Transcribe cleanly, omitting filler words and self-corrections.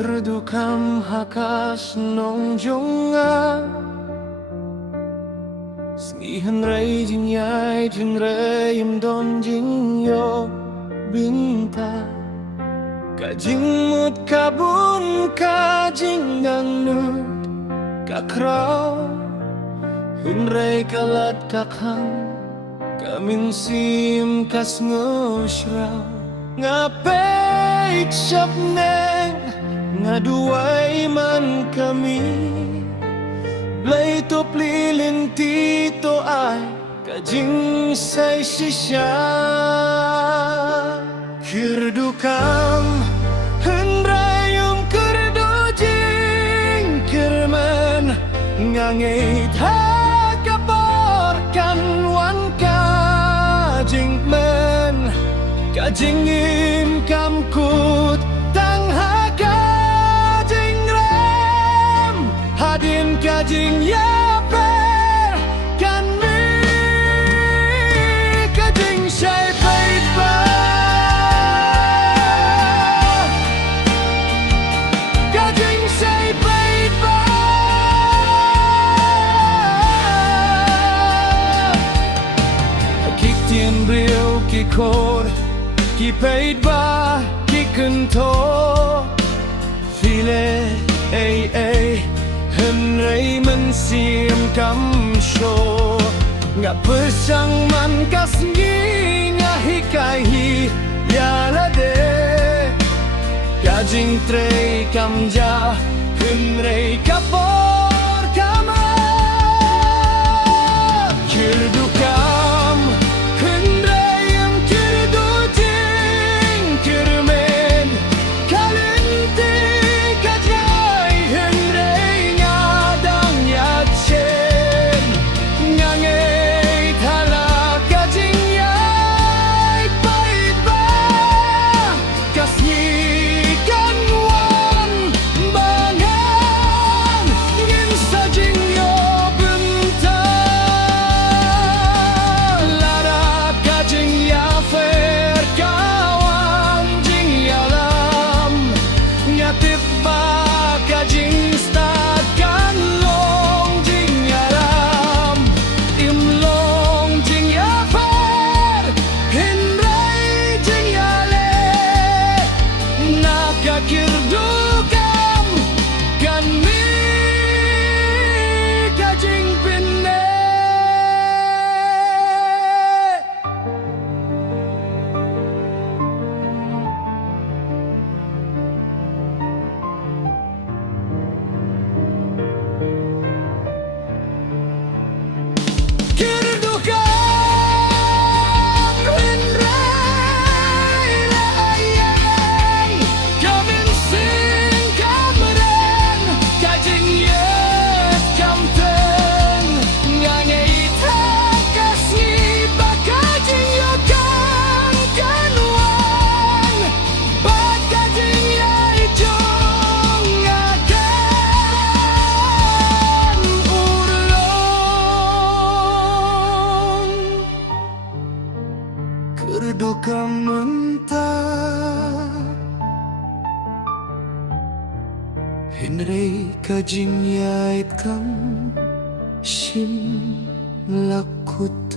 Kerdukam hakas nong jonga Snihan rei jing yai jing rei im don jing yo binta Ka jing mut kabun ka jing ngang nut ka krau Hun rei kalat kakhang Kamin sim kas ngusrau Ngapeit siap neng Ngaduay man kami Blay to plilin tito ay Kajing say sisya Kirdukam Hendrayum kirdujing Kirman Ngangit hakaporkan wan kajing men Kajing im kamkut Tangha kajing rem Hadin kajing yaper Kan mi kajing syai pait ba Kajing syai pait ba Kik tien brio kikor Ki pait ba ki kento File ay Henry man sim kam show Nga pesang man kasngi Nga hikai hi Yala de Kajing trei kam ja Henry kapor kama Kirdukam Hendrayam kirdujing Kirmen Kalinti kajay Henry ngadang yatchen Ngangay thala kajing yay Pait ba Kasngi kanwan Bangan Ngin sa jing yo bunta Lara kajing yafer kawan jing yalam Ngatip ba kajing stad kan long jing yalam Imlong jing yafer Hindray jing yale Nakakirdukam kan mi kajing pinne Kirdukam Hindray layang Kamin sing kamren Kajing yet kamten Ngangay takasngi Bakajing yokan kanwan Bakajing yay jong akan urlong Kerdukam mentah Henry kajing yait kam Sim lakut